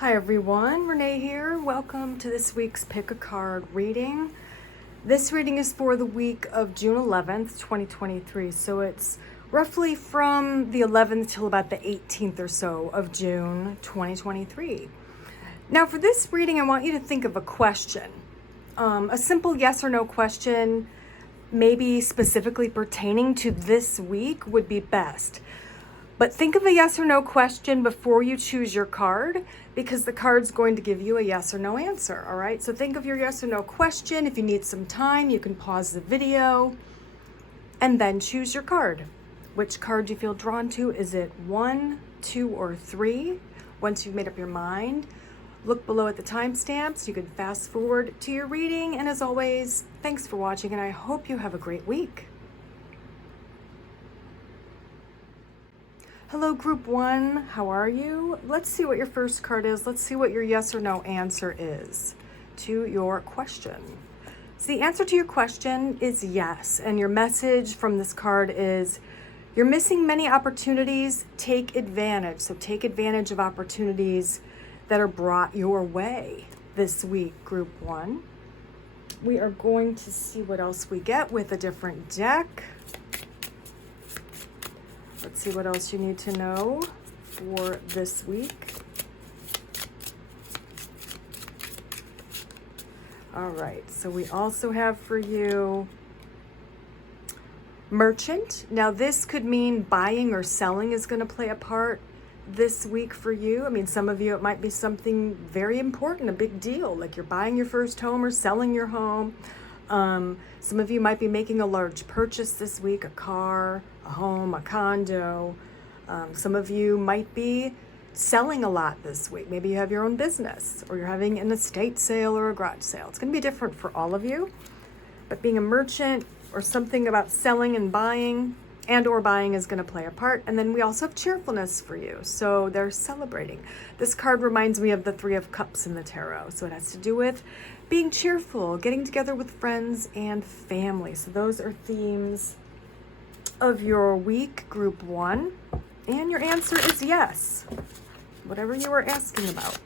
Hi everyone, Renee here. Welcome to this week's Pick a Card reading. This reading is for the week of June 11th, 2023. So it's roughly from the 11th till about the 18th or so of June 2023. Now for this reading, I want you to think of a question. A simple yes or no question, maybe specifically pertaining to this week, would be best. But think of a yes or no question before you choose your card, because the card's going to give you a yes or no answer, all right? So think of your yes or no question. If you need some time, you can pause the video and then choose your card. Which card do you feel drawn to? Is it 1, 2, or 3? Once you've made up your mind, look below at the timestamps. You can fast forward to your reading. And as always, thanks for watching, and I hope you have a great week. Hello, Group 1. How are you? Let's see what your first card is. Let's see what your yes or no answer is to your question. So the answer to your question is yes. And your message from this card is you're missing many opportunities. Take advantage. So take advantage of opportunities that are brought your way this week, Group 1. We are going to see what else we get with a different deck. Let's see what else you need to know for this week. All right, so we also have for you merchant. Now this could mean buying or selling is going to play a part this week for you. I mean, some of you, it might be something very important, a big deal, like you're buying your first home or selling your home. Some of you might be making a large purchase this week, a car, a home, a condo. Some of you might be selling a lot this week. Maybe you have your own business, or you're having an estate sale or a garage sale. It's going to be different for all of you, but being a merchant or something about selling and buying or buying is going to play a part. And then we also have cheerfulness for you. So they're celebrating. This card reminds me of the Three of Cups in the tarot. So it has to do with being cheerful, getting together with friends and family. So those are themes of your week, Group 1. And your answer is yes, whatever you were asking about.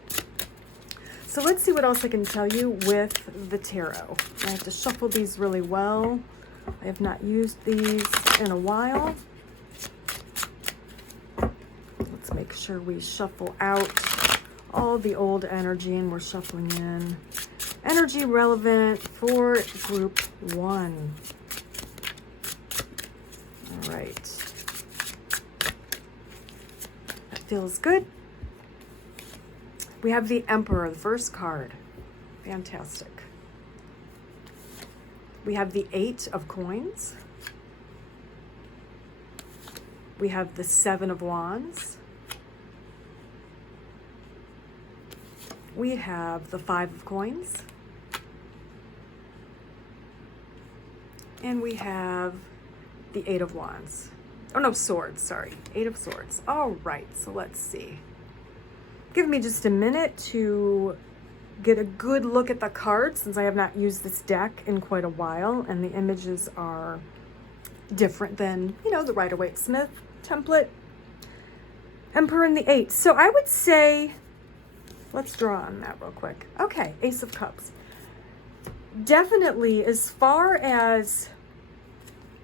So let's see what else I can tell you with the tarot. I have to shuffle these really well. I have not used these in a while. Let's make sure we shuffle out all the old energy and we're shuffling in energy relevant for Group 1. All right. That feels good. We have the Emperor, the first card. Fantastic. We have the 8 of Coins. We have the 7 of Wands. We have the 5 of Coins. And we have the 8 of Wands. Oh no, Swords, sorry. 8 of Swords. All right, so let's see. Give me just a minute to get a good look at the cards, since I have not used this deck in quite a while and the images are different than, the Rider-Waite-Smith template. Emperor and the 8. So I would say, let's draw on that real quick. Okay, Ace of Cups. Definitely, as far as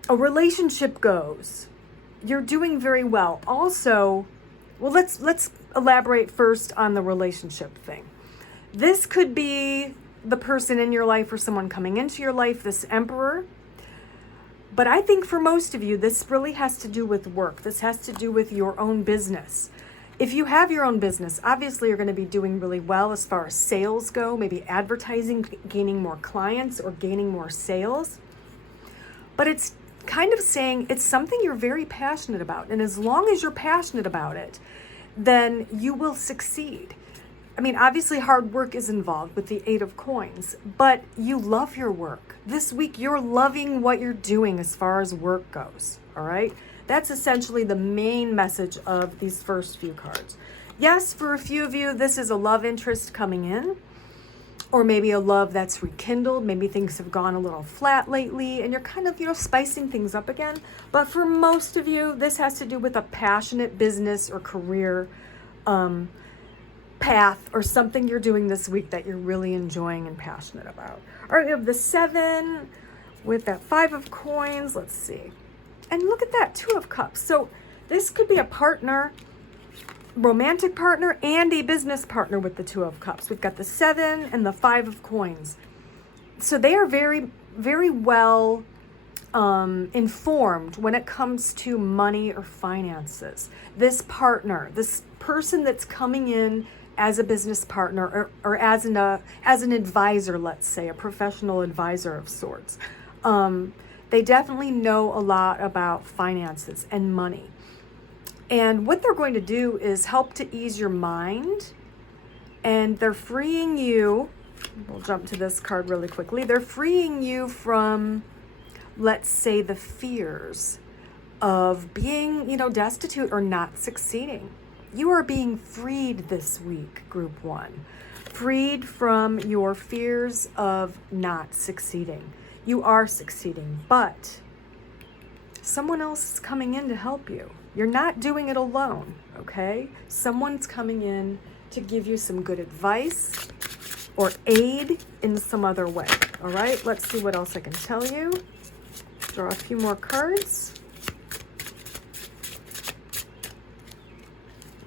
a relationship goes, you're doing very well. Also, well, let's elaborate first on the relationship thing. This could be the person in your life or someone coming into your life, this Emperor. But I think for most of you, this really has to do with work. This has to do with your own business. If you have your own business, obviously you're going to be doing really well as far as sales go, maybe advertising, gaining more clients or gaining more sales. But it's kind of saying it's something you're very passionate about. And as long as you're passionate about it, then you will succeed. I mean, obviously hard work is involved with the 8 of Coins, but you love your work. This week, you're loving what you're doing as far as work goes, all right? That's essentially the main message of these first few cards. Yes, for a few of you, this is a love interest coming in, or maybe a love that's rekindled. Maybe things have gone a little flat lately and you're kind of, spicing things up again. But for most of you, this has to do with a passionate business or career path or something you're doing this week that you're really enjoying and passionate about. All right, we have the 7 with that 5 of coins. Let's see. And look at that, 2 of cups. So this could be a partner, romantic partner, and a business partner with the 2 of cups. We've got the 7 and the 5 of coins. So they are very, very well informed when it comes to money or finances. This partner, this person that's coming in as a business partner or as an advisor, let's say, a professional advisor of sorts. They definitely know a lot about finances and money. And what they're going to do is help to ease your mind, and they're freeing you. We'll jump to this card really quickly. They're freeing you from, let's say, the fears of being, destitute or not succeeding. You are being freed this week, Group 1. Freed from your fears of not succeeding. You are succeeding, but someone else is coming in to help you. You're not doing it alone, okay? Someone's coming in to give you some good advice or aid in some other way, all right? Let's see what else I can tell you. Draw a few more cards.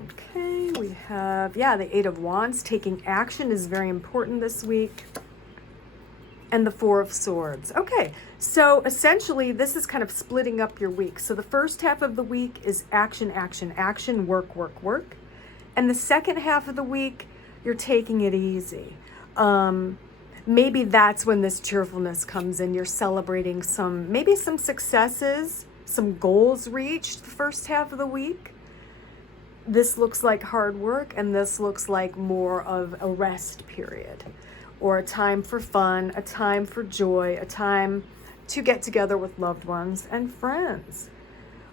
Okay, we have, the 8 of Wands. Taking action is very important this week. And the 4 of Swords. Okay, so essentially this is kind of splitting up your week. So the first half of the week is action, action, action, work, work, work. And the second half of the week, you're taking it easy. Maybe that's when this cheerfulness comes in. You're celebrating maybe some successes, some goals reached the first half of the week. This looks like hard work, and this looks like more of a rest period, or a time for fun, a time for joy, a time to get together with loved ones and friends.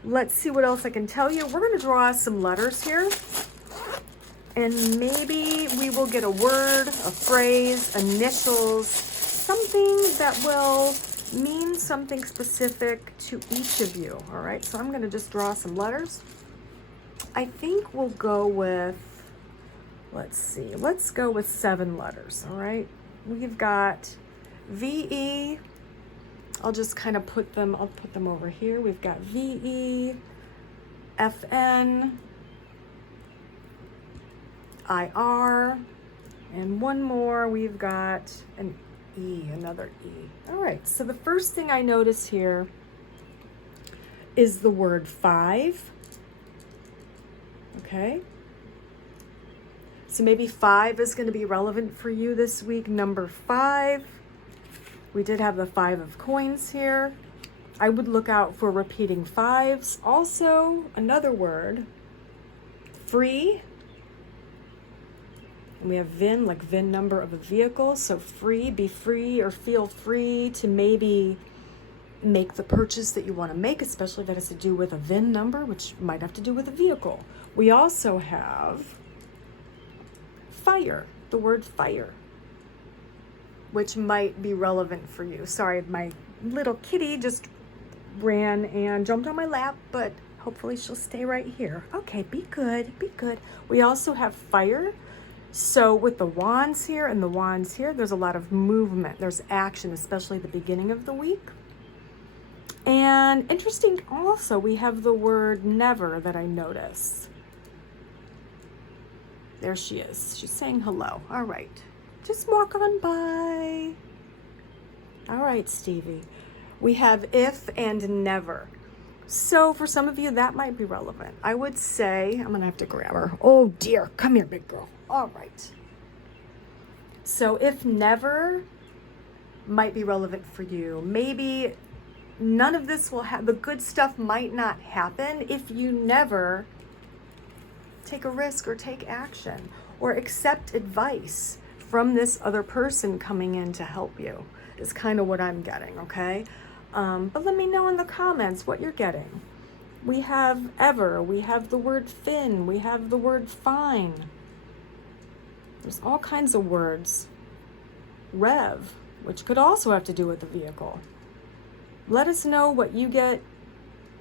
Let's see what else I can tell you. We're going to draw some letters here, and maybe we will get a word, a phrase, initials, something that will mean something specific to each of you, all right? So I'm going to just draw some letters. I think we'll go with, let's go with 7 letters, all right? We've got VE. I'll just kind of put them over here. We've got VE, FN, IR, and one more. We've got an E, another E. All right, so the first thing I notice here is the word 5. Okay. So maybe 5 is going to be relevant for you this week. Number 5. We did have the 5 of coins here. I would look out for repeating 5s. Also, another word, free. And we have VIN, like VIN number of a vehicle. So free, be free, or feel free to maybe make the purchase that you want to make, especially if that has to do with a VIN number, which might have to do with a vehicle. We also have fire, the word fire, which might be relevant for you. Sorry, my little kitty just ran and jumped on my lap, but hopefully she'll stay right here. Okay, be good, be good. We also have fire. So with the wands here and the wands here, there's a lot of movement. There's action, especially at the beginning of the week. And interesting also, we have the word never that I notice. There she is. She's saying hello. All right. Just walk on by. All right, Stevie. We have if and never. So for some of you, that might be relevant. I would say, I'm going to have to grab her. Oh, dear. Come here, big girl. All right. So if never might be relevant for you. Maybe none of this will have, the good stuff might not happen if you never take a risk or take action or accept advice from this other person coming in to help you, is kind of what I'm getting, okay? But let me know in the comments what you're getting. We have ever, we have the word fin, we have the word fine. There's all kinds of words. Rev, which could also have to do with the vehicle. Let us know what you get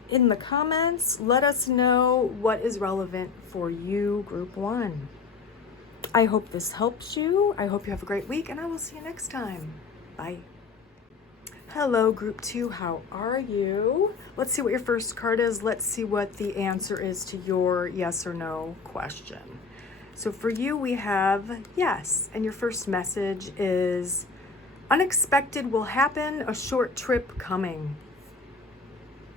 in the comments. Let us know what is relevant for you, Group 1. I hope this helps you. I hope you have a great week, and I will see you next time. Bye. Hello, group 2. How are you? Let's see what your first card is. Let's see what the answer is to your yes or no question. So for you, we have yes, and your first message is unexpected will happen, a short trip coming.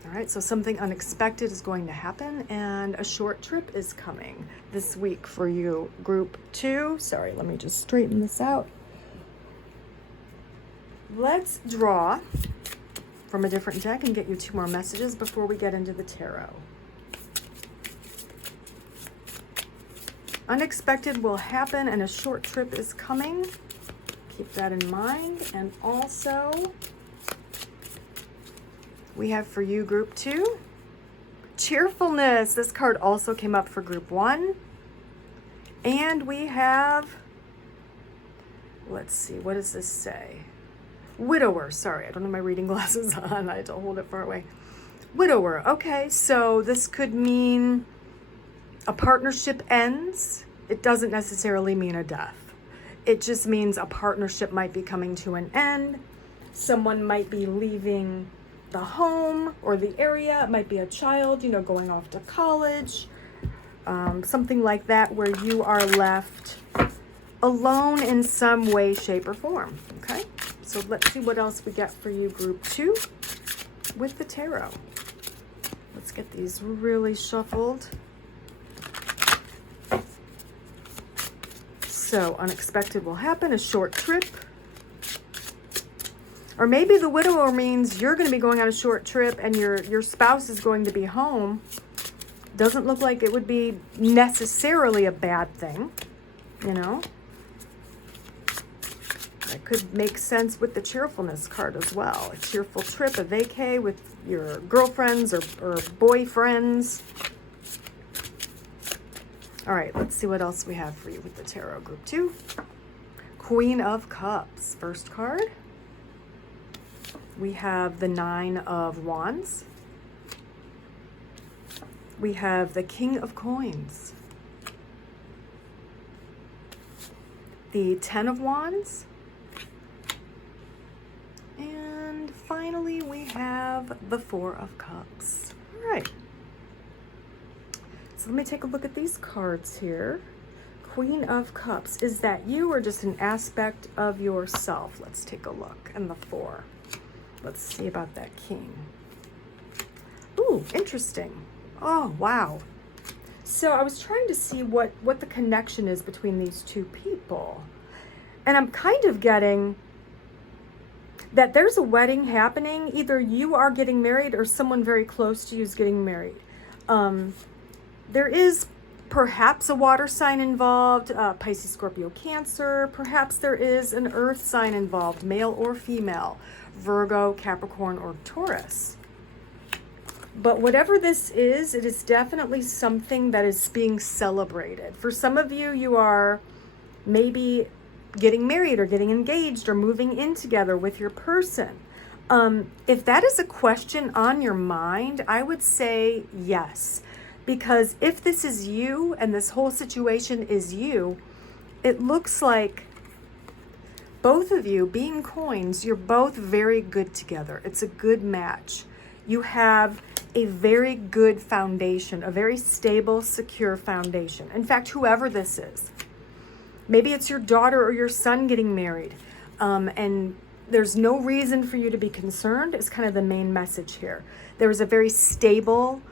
All right, so something unexpected is going to happen, and a short trip is coming this week for you, group 2. Sorry, let me just straighten this out. Let's draw from a different deck and get you 2 more messages before we get into the tarot. Unexpected will happen, and a short trip is coming. Keep that in mind. And also, we have for you, group 2, cheerfulness. This card also came up for group 1. And we have, let's see, what does this say? Widower. Sorry, I don't have my reading glasses on. I had to hold it far away. Widower. Okay, so this could mean a partnership ends. It doesn't necessarily mean a death. It just means a partnership might be coming to an end. Someone might be leaving the home or the area. It might be a child, going off to college. Something like that, where you are left alone in some way, shape, or form. Okay? So let's see what else we get for you, group 2, with the tarot. Let's get these really shuffled. So unexpected will happen, a short trip. Or maybe the widower means you're going to be going on a short trip and your spouse is going to be home. Doesn't look like it would be necessarily a bad thing, That could make sense with the cheerfulness card as well. A cheerful trip, a vacay with your girlfriends or boyfriends. All right, let's see what else we have for you with the tarot, group 2. Queen of Cups, first card. We have the 9 of Wands. We have the King of Coins. The 10 of Wands. And finally, we have the 4 of Cups. All right. So let me take a look at these cards here. Queen of Cups. Is that you or just an aspect of yourself? Let's take a look. And the 4. Let's see about that King. Ooh, interesting. Oh, wow. So I was trying to see what the connection is between these 2 people. And I'm kind of getting that there's a wedding happening. Either you are getting married or someone very close to you is getting married. There is perhaps a water sign involved, Pisces, Scorpio, Cancer. Perhaps there is an earth sign involved, male or female, Virgo, Capricorn, or Taurus. But whatever this is, it is definitely something that is being celebrated. For some of you, you are maybe getting married or getting engaged or moving in together with your person. If that is a question on your mind, I would say yes. Because if this is you and this whole situation is you, it looks like both of you, being coins, you're both very good together. It's a good match. You have a very good foundation, a very stable, secure foundation. In fact, whoever this is, maybe it's your daughter or your son getting married, and there's no reason for you to be concerned, is kind of the main message here. There is a very stable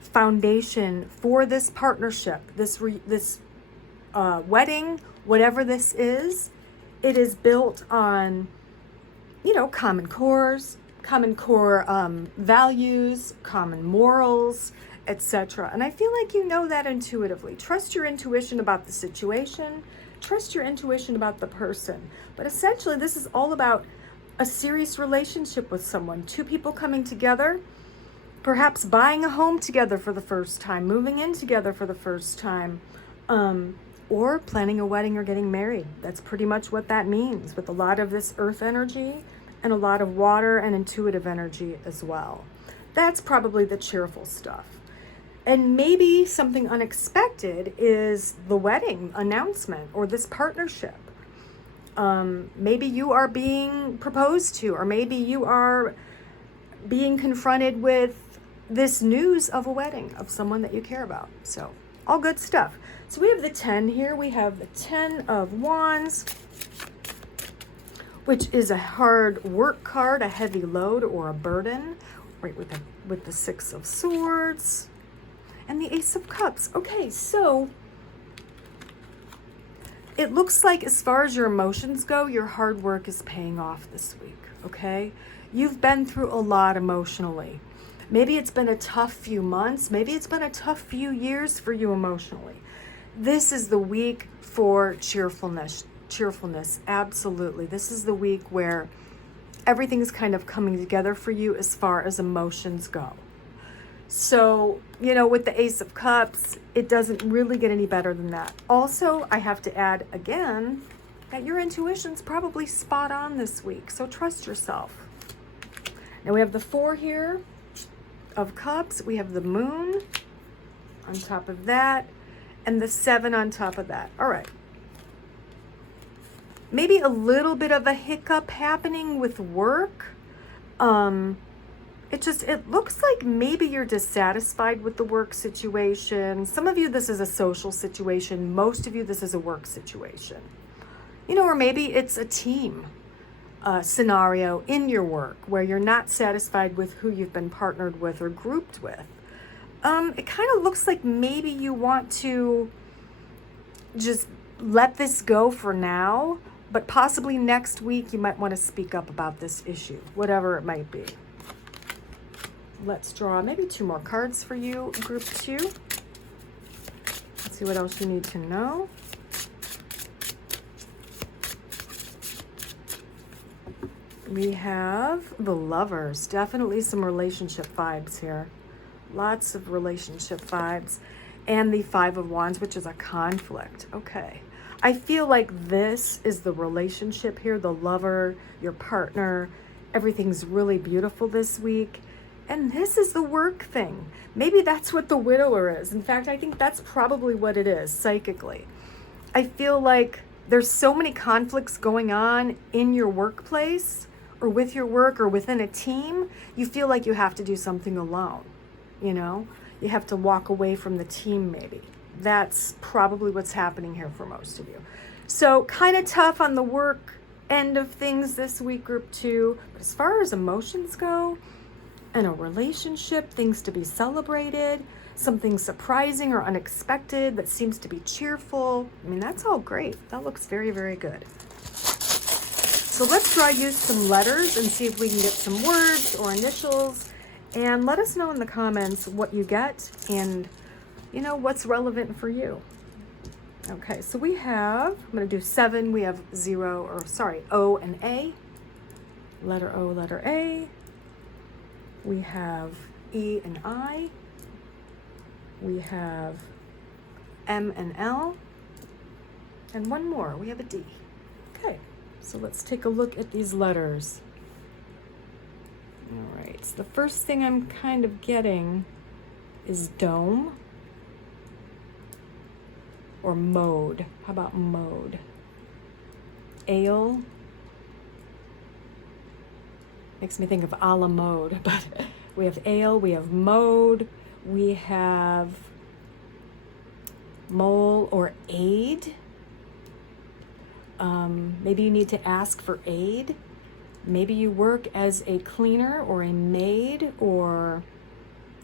foundation for this partnership, this wedding, whatever this is. It is built on, common core values, common morals, etc. And I feel like you know that intuitively. Trust your intuition about the situation. Trust your intuition about the person. But essentially, this is all about a serious relationship with someone. 2 people coming together, perhaps buying a home together for the first time, moving in together for the first time, or planning a wedding or getting married. That's pretty much what that means, with a lot of this earth energy and a lot of water and intuitive energy as well. That's probably the cheerful stuff. And maybe something unexpected is the wedding announcement or this partnership. Maybe you are being proposed to, or maybe you are being confronted with this news of a wedding of someone that you care about. So all good stuff. So we have the 10 here. We have the 10 of Wands, which is a hard work card, a heavy load or a burden, right, with the 6 of Swords and the Ace of Cups. Okay, so it looks like as far as your emotions go, your hard work is paying off this week, okay? You've been through a lot emotionally. Maybe it's been a tough few months. Maybe it's been a tough few years for you emotionally. This is the week for cheerfulness. Cheerfulness, absolutely. This is the week where everything's kind of coming together for you as far as emotions go. So, you know, with the Ace of Cups, it doesn't really get any better than that. Also, I have to add again that your intuition's probably spot on this week. So trust yourself. Now we have the 4 here of Cups. We have the Moon on top of that and the 7 on top of that. All right. Maybe a little bit of a hiccup happening with work. It looks like maybe you're dissatisfied with the work situation. Some of you, this is a social situation. Most of you, this is a work situation. You know, or maybe it's a team scenario in your work where you're not satisfied with who you've been partnered with or grouped with. It kind of looks like maybe you want to just let this go for now, but possibly next week you might want to speak up about this issue, whatever it might be. Let's draw maybe 2 more cards for you, group 2. Let's see what else you need to know. We have the Lovers. Definitely some relationship vibes here. Lots of relationship vibes. And the 5 of Wands, which is a conflict. Okay. I feel like this is the relationship here, the lover, your partner. Everything's really beautiful this week. And this is the work thing. Maybe that's what the Widower is. In fact, I think that's probably what it is, psychically. I feel like there's so many conflicts going on in your workplace or with your work or within a team, you feel like you have to do something alone, you know? You have to walk away from the team maybe. That's probably what's happening here for most of you. So kind of tough on the work end of things this week, group 2. But as far as emotions go, and a relationship, things to be celebrated, something surprising or unexpected that seems to be cheerful. I mean, that's all great. That looks very, very good. So let's draw you some letters and see if we can get some words or initials. And let us know in the comments what you get and, you know, what's relevant for you. Okay, so we have, I'm going to do 7. We have O and A. Letter O, letter A. We have E and I. We have M and L. And one more, we have a D. Okay, so let's take a look at these letters. All right, so the first thing I'm kind of getting is dome or mode. How about mode? Ale. Makes me think of a la mode, but we have ale, we have mode, we have mole or aid. Maybe you need to ask for aid. Maybe you work as a cleaner or a maid, or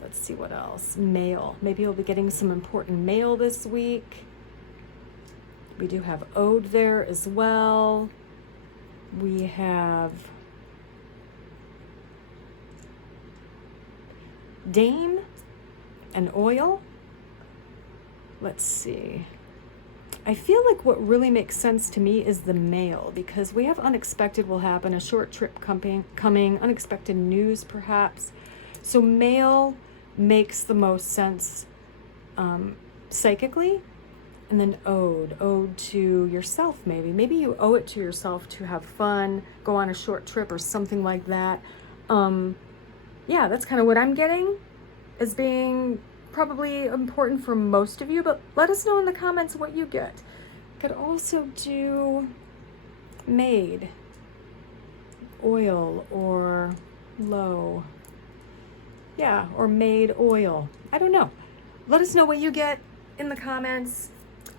let's see what else, mail. Maybe you'll be getting some important mail this week. We do have ode there as well. We have dame and oil. Let's see. I feel like what really makes sense to me is the mail, because we have unexpected will happen, a short trip coming, unexpected news perhaps. So mail makes the most sense psychically. And then ode to yourself maybe. Maybe you owe it to yourself to have fun, go on a short trip or something like that. Yeah, that's kind of what I'm getting as being probably important for most of you, but let us know in the comments what you get. Could also do made, oil, or low. Yeah, or made oil. I don't know. Let us know what you get in the comments.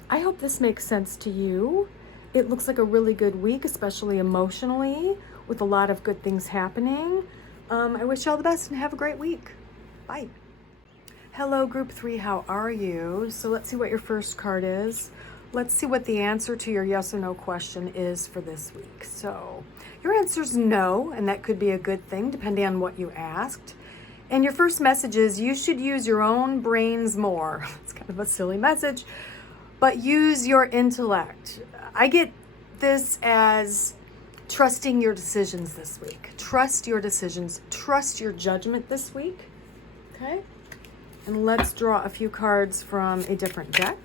I hope this makes sense to you. It looks like a really good week, especially emotionally, with a lot of good things happening. I wish you all the best and have a great week. Bye. Hello, Group 3. How are you? So let's see what your first card is. Let's see what the answer to your yes or no question is for this week. So your answer is no, and that could be a good thing depending on what you asked. And your first message is you should use your own brains more. It's kind of a silly message, but use your intellect. I get this as trusting your decisions this week. Trust your decisions. Trust your judgment this week. Okay? And let's draw a few cards from a different deck.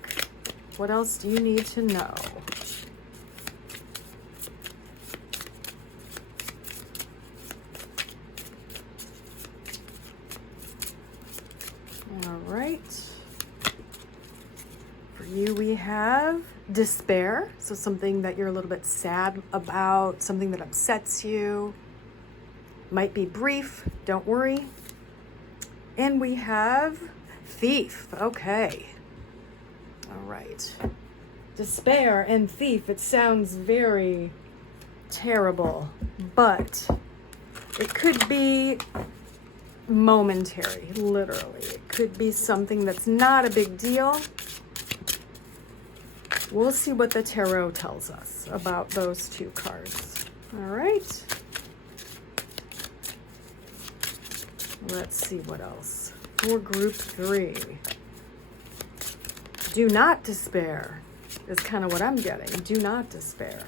What else do you need to know? All right. For you, we have despair. So something that you're a little bit sad about, something that upsets you. Might be brief, don't worry. And we have thief. Okay. All right. Despair and thief. It sounds very terrible, but it could be momentary, literally. It could be something that's not a big deal. We'll see what the tarot tells us about those two cards. All right. Let's see what else. For Group 3. Do not despair is kind of what I'm getting. Do not despair.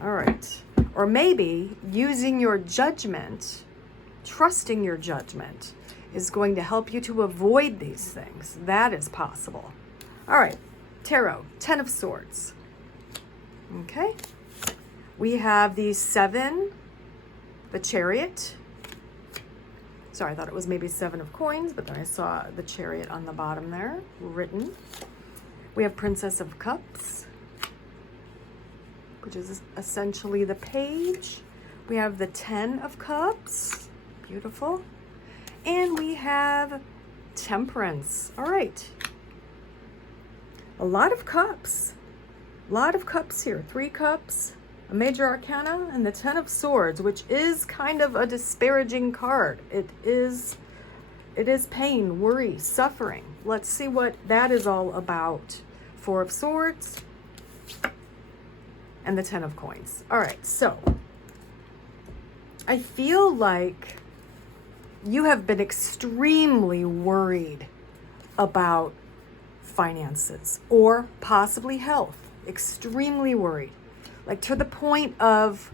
All right. Or maybe using your judgment, trusting your judgment, is going to help you to avoid these things. That is possible. All right. Tarot, 10 of Swords. Okay. We have the 7, the Chariot. Sorry, I thought it was maybe 7 of Coins, but then I saw the Chariot on the bottom there written. We have Princess of Cups, which is essentially the Page. We have the 10 of Cups. Beautiful. And we have Temperance. All right. A lot of cups. A lot of cups here. 3 cups, a Major Arcana, and the 10 of Swords, which is kind of a disparaging card. It is pain, worry, suffering. Let's see what that is all about. 4 of Swords and the 10 of Coins. All right, so I feel like you have been extremely worried about finances or possibly health. Extremely worried. Like to the point of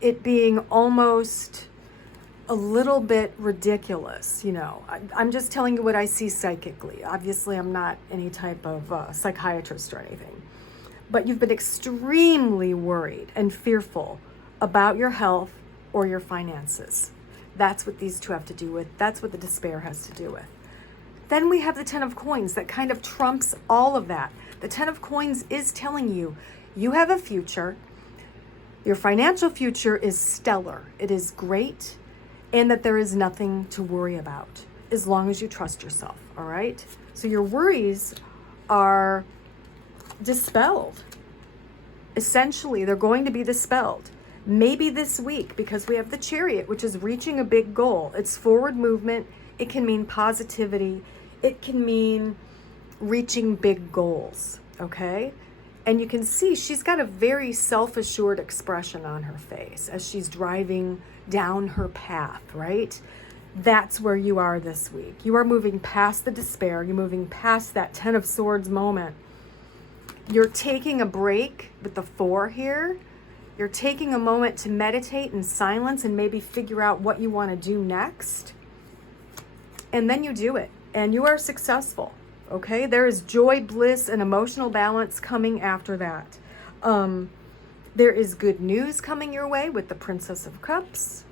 it being almost a little bit ridiculous, you know. I'm just telling you what I see psychically. Obviously, I'm not any type of psychiatrist or anything. But you've been extremely worried and fearful about your health or your finances. That's what these two have to do with. That's what the despair has to do with. Then we have the 10 of Coins that kind of trumps all of that. The 10 of Coins is telling you, you have a future. Your financial future is stellar. It is great. And that there is nothing to worry about as long as you trust yourself. All right. So your worries are dispelled. Essentially, they're going to be dispelled. Maybe this week, because we have the Chariot, which is reaching a big goal. It's forward movement. It can mean positivity. It can mean reaching big goals. Okay. And you can see she's got a very self-assured expression on her face as she's driving down her path, right? That's where you are this week. You are moving past the despair. You're moving past that 10 of Swords moment. You're taking a break with the 4 here. You're taking a moment to meditate in silence and maybe figure out what you want to do next. And then you do it. And you are successful. Okay, there is joy, bliss, and emotional balance coming after that. There is good news coming your way with the Princess of Cups.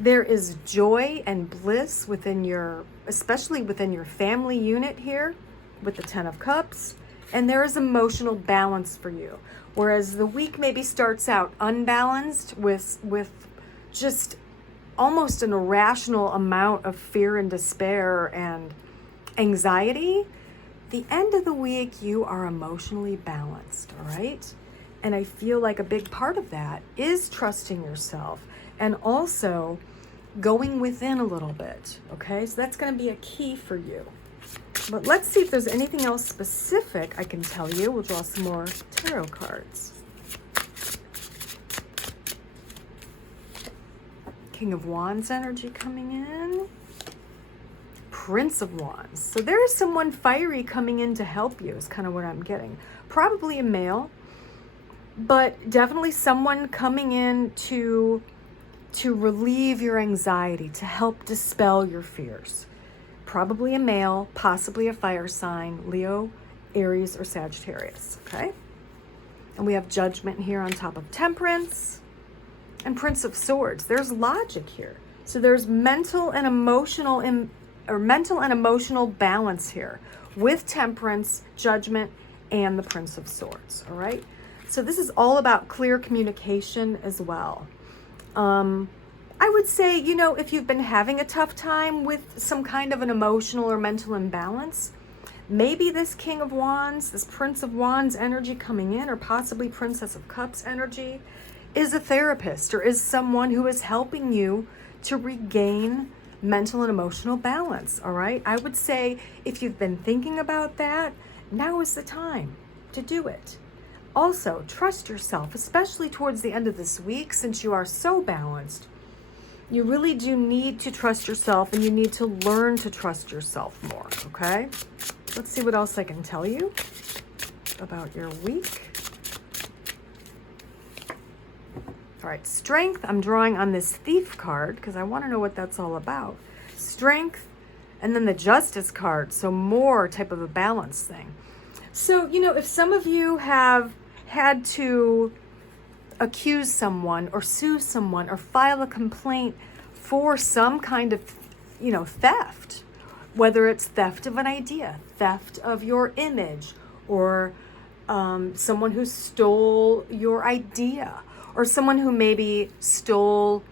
There is joy and bliss within your, especially within your family unit here with the 10 of Cups. And there is emotional balance for you. Whereas the week maybe starts out unbalanced with just almost an irrational amount of fear and despair and anxiety, the end of the week, you are emotionally balanced, all right? And I feel like a big part of that is trusting yourself and also going within a little bit, okay? So that's going to be a key for you. But let's see if there's anything else specific I can tell you. We'll draw some more tarot cards. King of Wands energy coming in. Prince of Wands. So there is someone fiery coming in to help you is kind of what I'm getting. Probably a male, but definitely someone coming in to relieve your anxiety, to help dispel your fears. Probably a male, possibly a fire sign, Leo, Aries, or Sagittarius, okay? And we have Judgment here on top of Temperance and Prince of Swords. There's logic here. So there's mental and emotional balance here with Temperance, Judgment, and the Prince of Swords, all right? So this is all about clear communication as well. I would say, you know, if you've been having a tough time with some kind of an emotional or mental imbalance, maybe this King of Wands, this Prince of Wands energy coming in, or possibly Princess of Cups energy, is a therapist or is someone who is helping you to regain mental and emotional balance, all right? I would say if you've been thinking about that, now is the time to do it. Also, trust yourself, especially towards the end of this week, since you are so balanced. You really do need to trust yourself, and you need to learn to trust yourself more, okay? Let's see what else I can tell you about your week. All right, Strength. I'm drawing on this Thief card because I want to know what that's all about. Strength, and then the Justice card, so more type of a balance thing. So, you know, if some of you have had to accuse someone or sue someone or file a complaint for some kind of, you know, theft, whether it's theft of an idea, theft of your image, or someone who stole your idea, or someone who maybe stole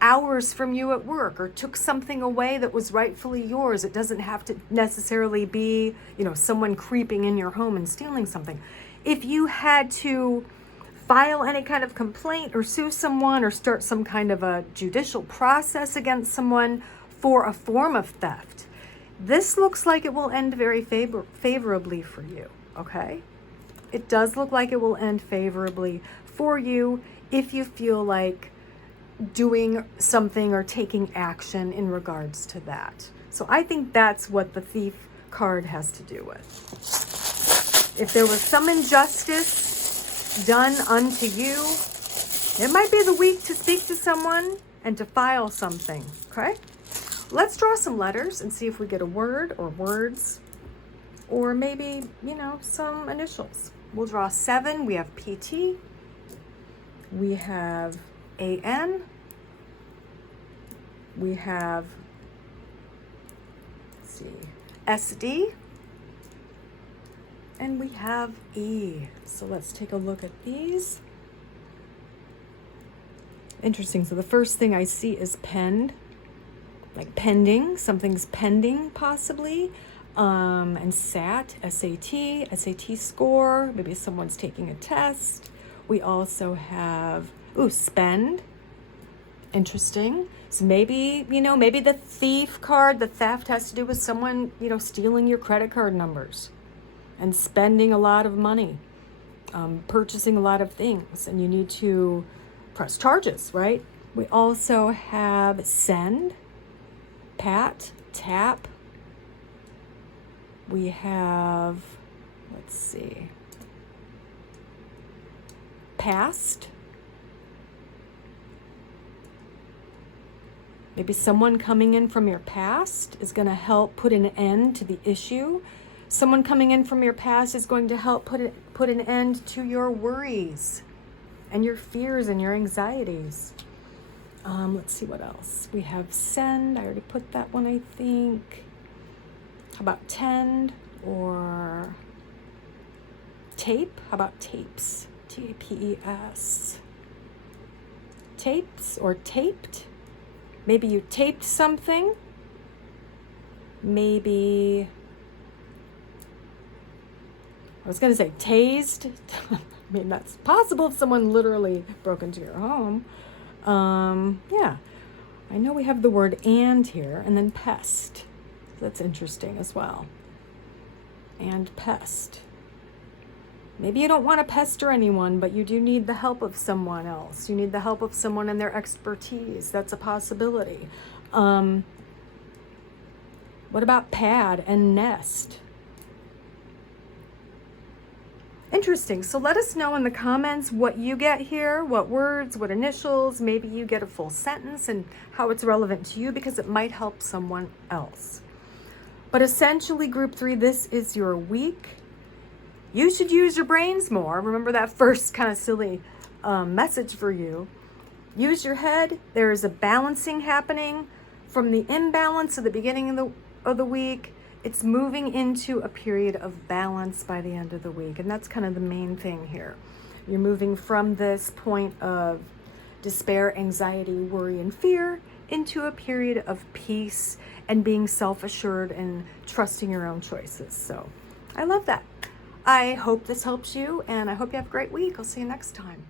hours from you at work or took something away that was rightfully yours. It doesn't have to necessarily be, you know, someone creeping in your home and stealing something. If you had to file any kind of complaint or sue someone or start some kind of a judicial process against someone for a form of theft, this looks like it will end very favorably for you, okay? It does look like it will end favorably for you if you feel like doing something or taking action in regards to that. So I think that's what the Thief card has to do with. If there was some injustice done unto you, it might be the week to speak to someone and to file something, okay? Let's draw some letters and see if we get a word or words, or maybe, you know, some initials. We'll draw 7. We have PT. We have AN. We have, let's see, SD. And we have E. So let's take a look at these. Interesting. So the first thing I see is penned, like pending. Something's pending, possibly. And SAT, SAT score. Maybe someone's taking a test. We also have, spend. Interesting. So maybe, you know, maybe the Thief card, the theft has to do with someone, you know, stealing your credit card numbers and spending a lot of money, purchasing a lot of things, and you need to press charges, right? We also have send, pat, tap. We have, let's see, past. Maybe someone coming in from your past is going to help put an end to the issue. Someone coming in from your past is going to help put an end to your worries and your fears and your anxieties. Let's see what else. We have send. I already put that one, I think. How about tend or tape? How about tapes? T-A-P-E-S. Tapes or taped. Maybe you taped something. Maybe, I was going to say tased. I mean, that's possible if someone literally broke into your home. Yeah, I know we have the word and here, and then pest. That's interesting as well. And pest. Maybe you don't want to pester anyone, but you do need the help of someone else. You need the help of someone and their expertise. That's a possibility. What about pad and nest? Interesting. So let us know in the comments what you get here, what words, what initials, maybe you get a full sentence and how it's relevant to you because it might help someone else. But essentially, group 3, this is your week. You should use your brains more. Remember that first kind of silly message for you. Use your head. There is a balancing happening from the imbalance at the beginning of the week. It's moving into a period of balance by the end of the week. And that's kind of the main thing here. You're moving from this point of despair, anxiety, worry, and fear into a period of peace and being self-assured and trusting your own choices. So I love that. I hope this helps you, and I hope you have a great week. I'll see you next time.